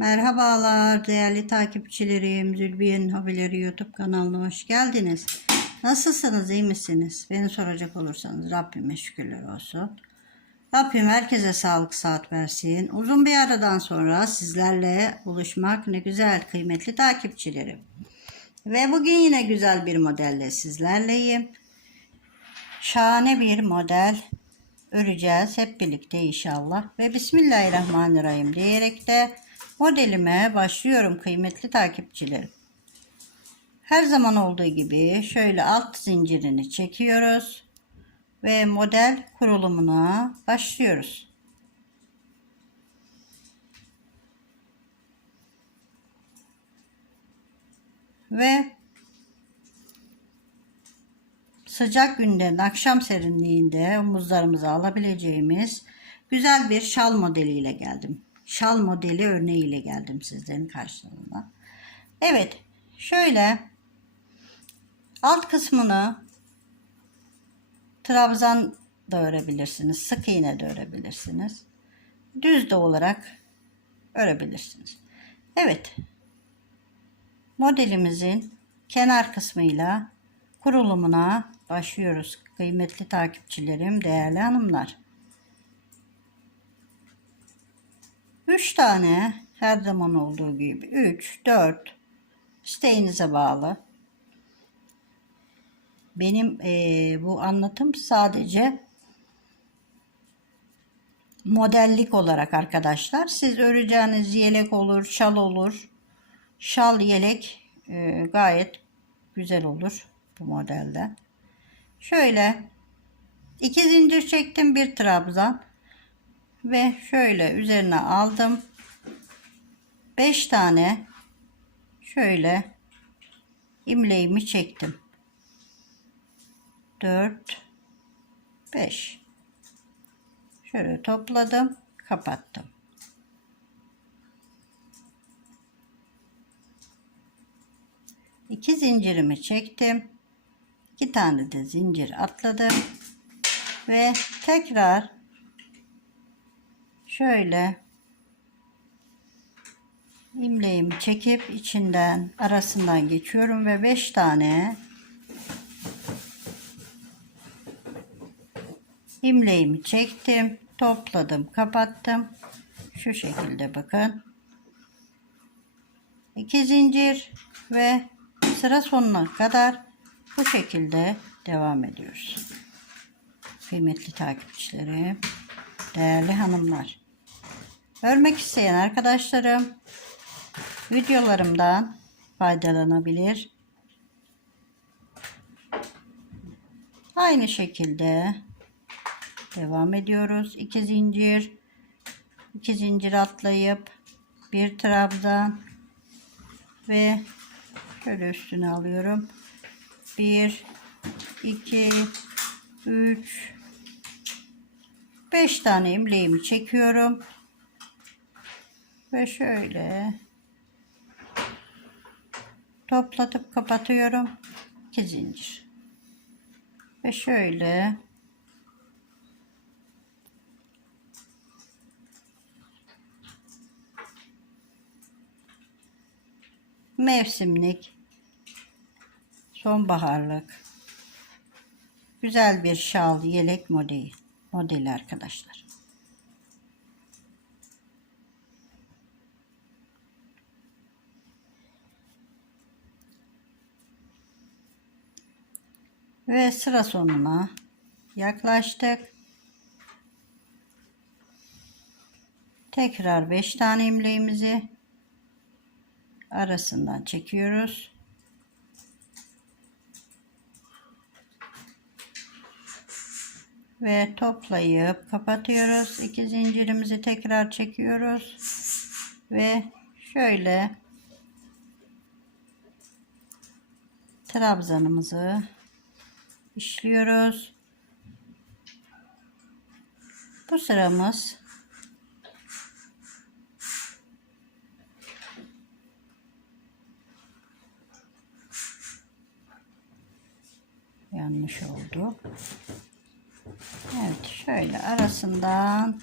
Merhabalar değerli takipçilerim. Zülbiye'nin Hobileri YouTube kanalına hoş geldiniz. Nasılsınız, iyi misiniz? Beni soracak olursanız Rabbime şükürler olsun. Rabbim herkese sağlık saat versin. Uzun bir aradan sonra sizlerle buluşmak ne güzel kıymetli takipçilerim. Ve bugün yine güzel bir modelle sizlerleyim. Şahane bir model öreceğiz hep birlikte inşallah. Ve Bismillahirrahmanirrahim diyerek de modelime başlıyorum kıymetli takipçilerim. Her zaman olduğu gibi şöyle alt zincirini çekiyoruz ve model kurulumuna başlıyoruz. Ve sıcak günlerin akşam serinliğinde omuzlarımıza alabileceğimiz güzel bir şal modeliyle geldim. Şal modeli örneğiyle geldim sizlerin karşılığında. Evet, şöyle alt kısmını trabzan da örebilirsiniz, sık iğne de örebilirsiniz. Düz de olarak örebilirsiniz. Evet, modelimizin kenar kısmıyla kurulumuna başlıyoruz kıymetli takipçilerim, değerli hanımlar. 3 tane her zaman olduğu gibi 3, 4 isteğinize bağlı. Benim e, bu anlatım sadece modellik olarak arkadaşlar. Siz öreceğiniz yelek olur, şal olur. Şal yelek e, gayet güzel olur bu modelde. Şöyle iki zincir çektim bir trabzan ve şöyle üzerine aldım. 5 tane şöyle imleğimi çektim. 4 5 şöyle topladım kapattım. İki zincirimi çektim. İki tane de zincir atladım. Ve tekrar şöyle imleğimi çekip içinden arasından geçiyorum ve 5 tane imleğimi çektim topladım kapattım. Şu şekilde bakın. 2 zincir ve sıra sonuna kadar bu şekilde devam ediyoruz. Kıymetli takipçilerim değerli hanımlar örmek isteyen arkadaşlarım videolarımdan faydalanabilir aynı şekilde devam ediyoruz. 2 zincir 2 zincir atlayıp bir trabzan ve şöyle üstüne alıyorum. 1 2 3 5 tane imleğimi çekiyorum. Ve şöyle toplatıp kapatıyorum. 2 zincir. Ve şöyle mevsimlik sonbaharlık güzel bir şal yelek modeli modeli arkadaşlar. Ve sıra sonuna yaklaştık. Tekrar 5 tane imleğimizi arasından çekiyoruz. Ve toplayıp kapatıyoruz. İki zincirimizi tekrar çekiyoruz. Ve şöyle trabzanımızı işliyoruz. Bu sıramız yanlış oldu. Evet şöyle arasından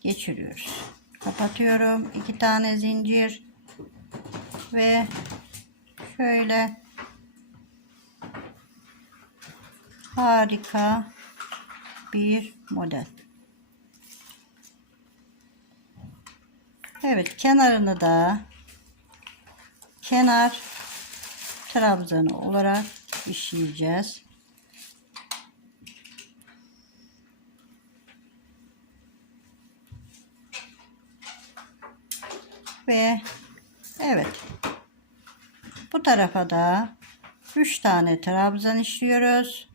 geçiriyoruz. Kapatıyorum. iki tane zincir ve şöyle harika bir model. Evet kenarını da kenar trabzanı olarak işleyeceğiz. Ve evet bu tarafa da 3 tane trabzan işliyoruz.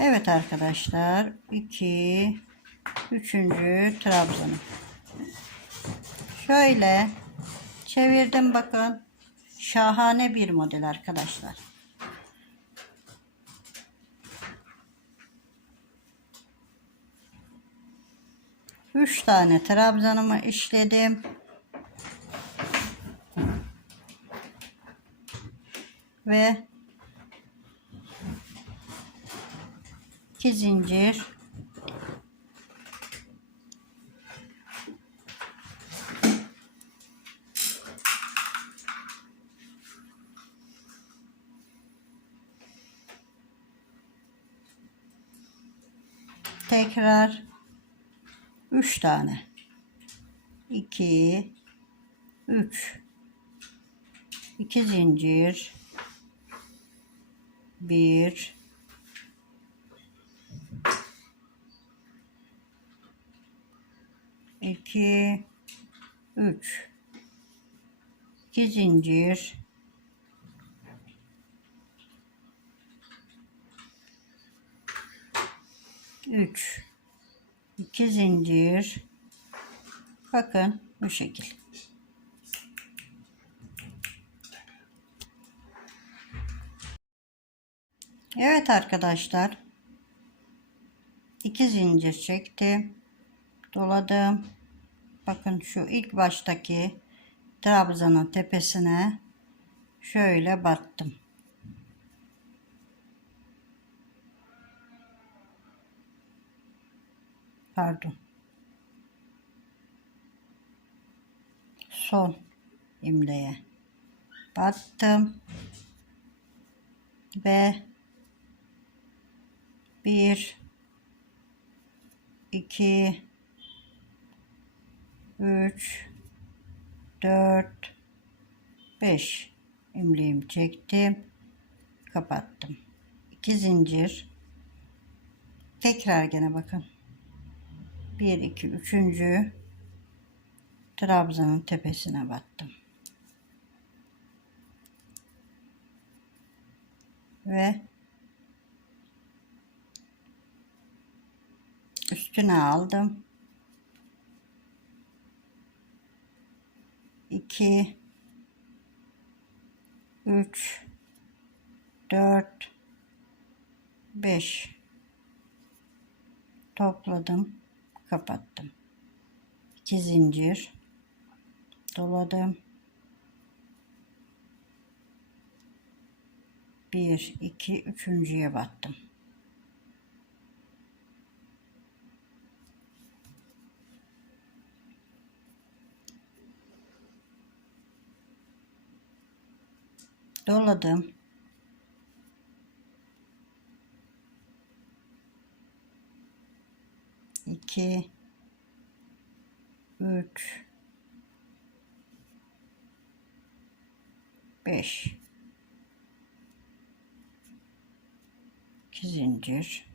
Evet arkadaşlar 2 üçüncü trabzanı. Şöyle çevirdim bakın. Şahane bir model arkadaşlar. Üç tane trabzanımı işledim. Ve iki zincir. Tekrar 3 tane. 2 3 2 zincir. 1 2 3 2 zincir. 3 2 zincir. Bakın bu şekil. Evet arkadaşlar. 2 zincir çektim. Doladım bakın şu ilk baştaki trabzanın tepesine şöyle battım pardon. Son imleye battım ve bir iki üç dört beş imleğimi çektim kapattım iki zincir tekrar gene bakın 1 2 3. trabzanın tepesine battım. Ve üstüne aldım. 2 3 4 5 topladım kapattım. 2 zincir doladım. 1 2 üçüncüye battım. Doladım. 2 3 5 2 zincir.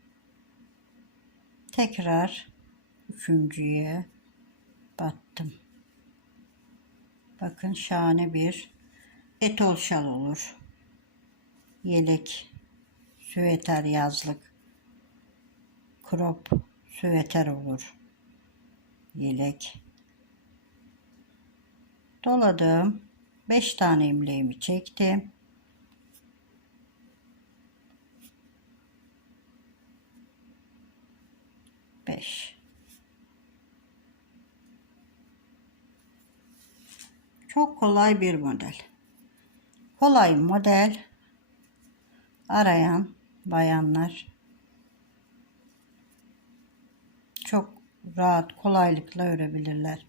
Tekrar üçüncüye battım. Bakın şahane bir etol şal olur yelek süveter yazlık crop süveter olur. Yelek. Doladım. 5 tane imleğimi çektim. Beş. Çok kolay bir model. Kolay model arayan bayanlar çok rahat kolaylıkla örebilirler.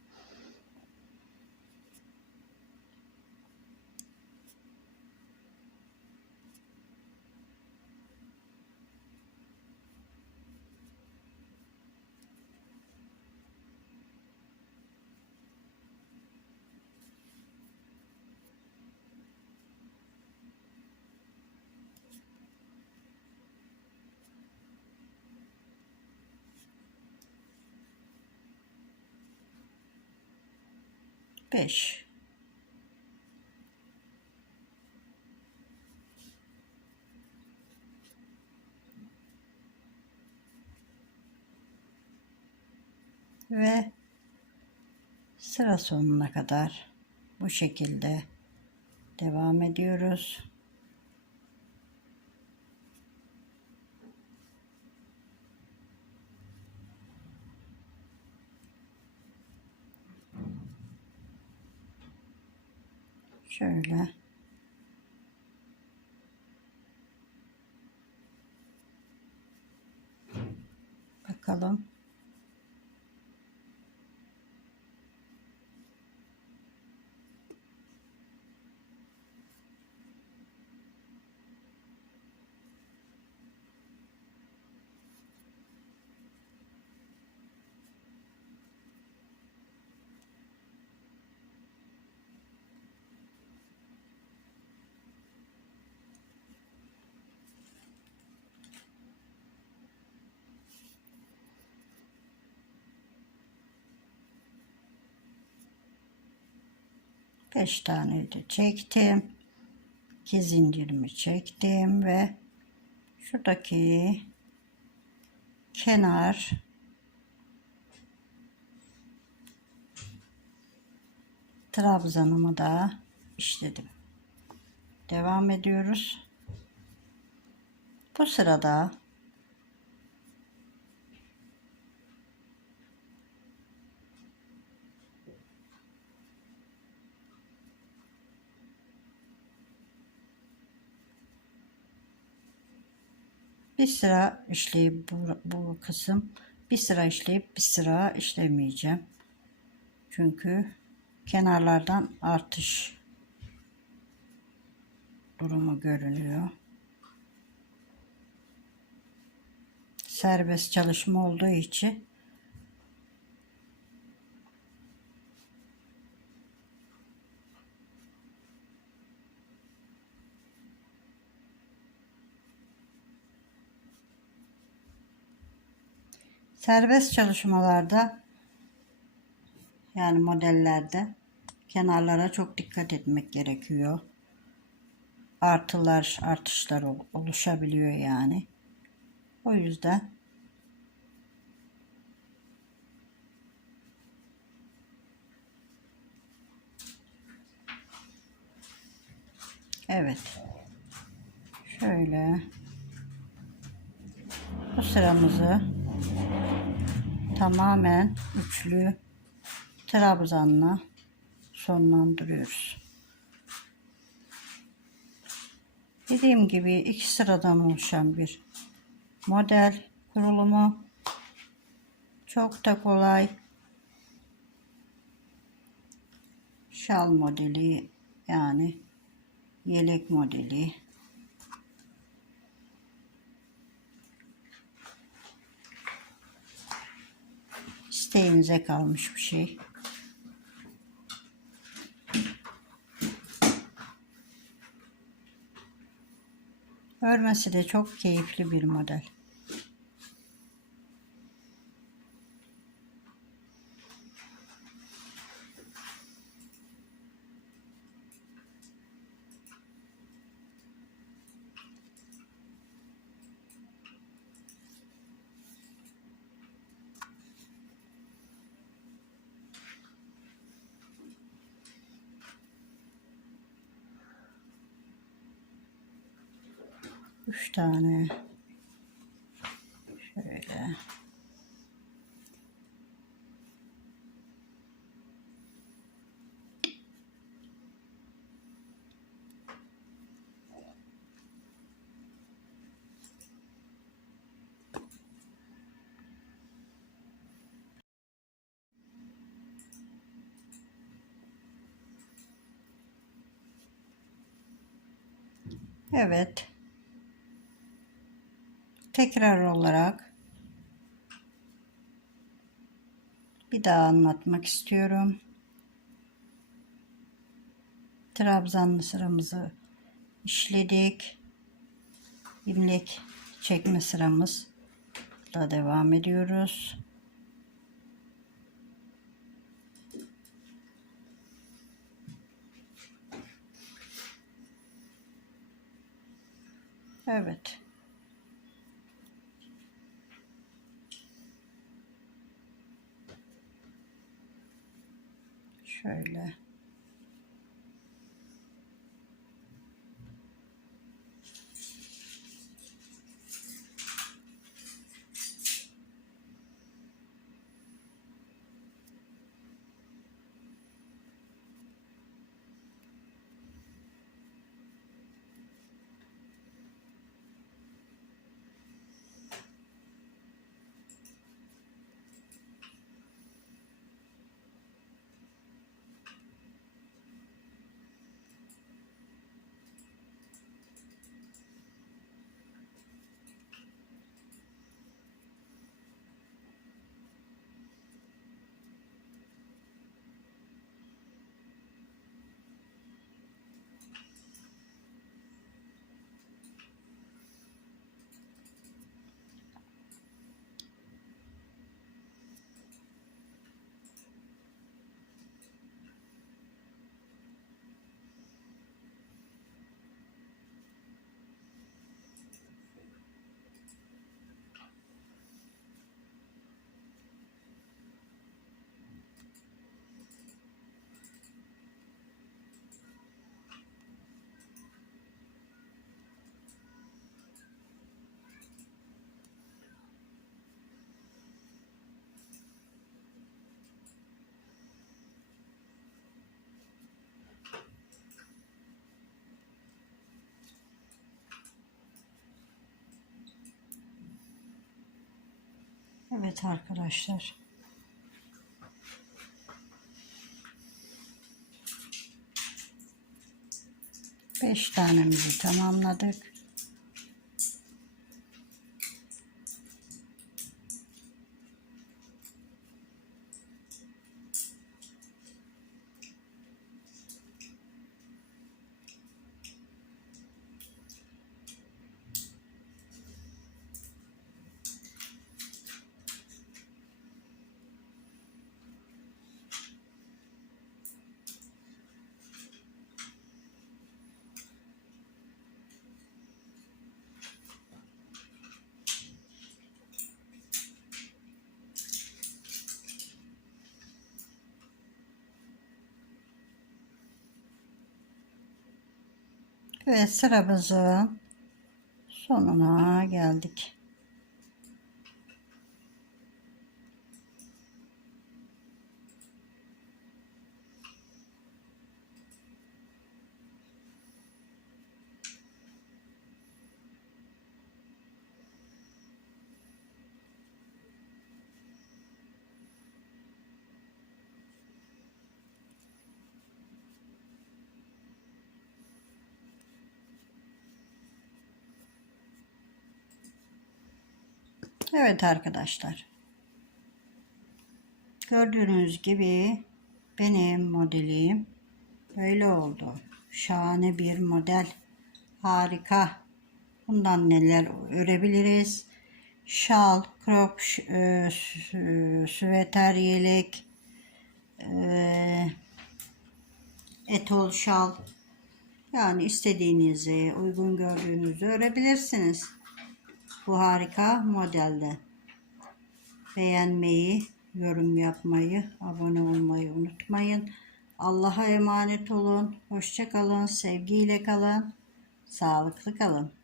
Beş. Ve sıra sonuna kadar bu şekilde devam ediyoruz. Şöyle. Bakalım. Beş tane de çektim. İki zincirimi çektim ve şuradaki kenar trabzanımı da işledim. Devam ediyoruz. Bu sırada bir sıra işleyip bu, bu kısım bir sıra işleyip bir sıra işlemeyeceğim. Çünkü kenarlardan artış durumu görünüyor. Serbest çalışma olduğu için Serbest çalışmalarda yani modellerde kenarlara çok dikkat etmek gerekiyor. Artılar, artışlar ol- oluşabiliyor yani. O yüzden Evet. Şöyle bu sıramızı tamamen üçlü trabzanla sonlandırıyoruz. Dediğim gibi iki sıradan oluşan bir model kurulumu çok da kolay. Şal modeli yani yelek modeli. İsteğinize kalmış bir şey. Örmesi de çok keyifli bir model. Üç tane. Şöyle. Evet. Tekrar olarak bir daha anlatmak istiyorum. Trabzanlı sıramızı işledik. İmlek çekme sıramız da devam ediyoruz. Evet. Şöyle. Evet arkadaşlar. Beş tanemizi tamamladık. Ve sıramızın sonuna geldik. Evet arkadaşlar. Gördüğünüz gibi benim modelim böyle oldu. Şahane bir model. Harika. Bundan neler örebiliriz? Şal, crop, ş- e, sü- süveter, yelek, e, etol şal. Yani istediğinizi, uygun gördüğünüzü örebilirsiniz bu harika modelde. Beğenmeyi, yorum yapmayı, abone olmayı unutmayın. Allah'a emanet olun. Hoşça kalın, sevgiyle kalın, sağlıklı kalın.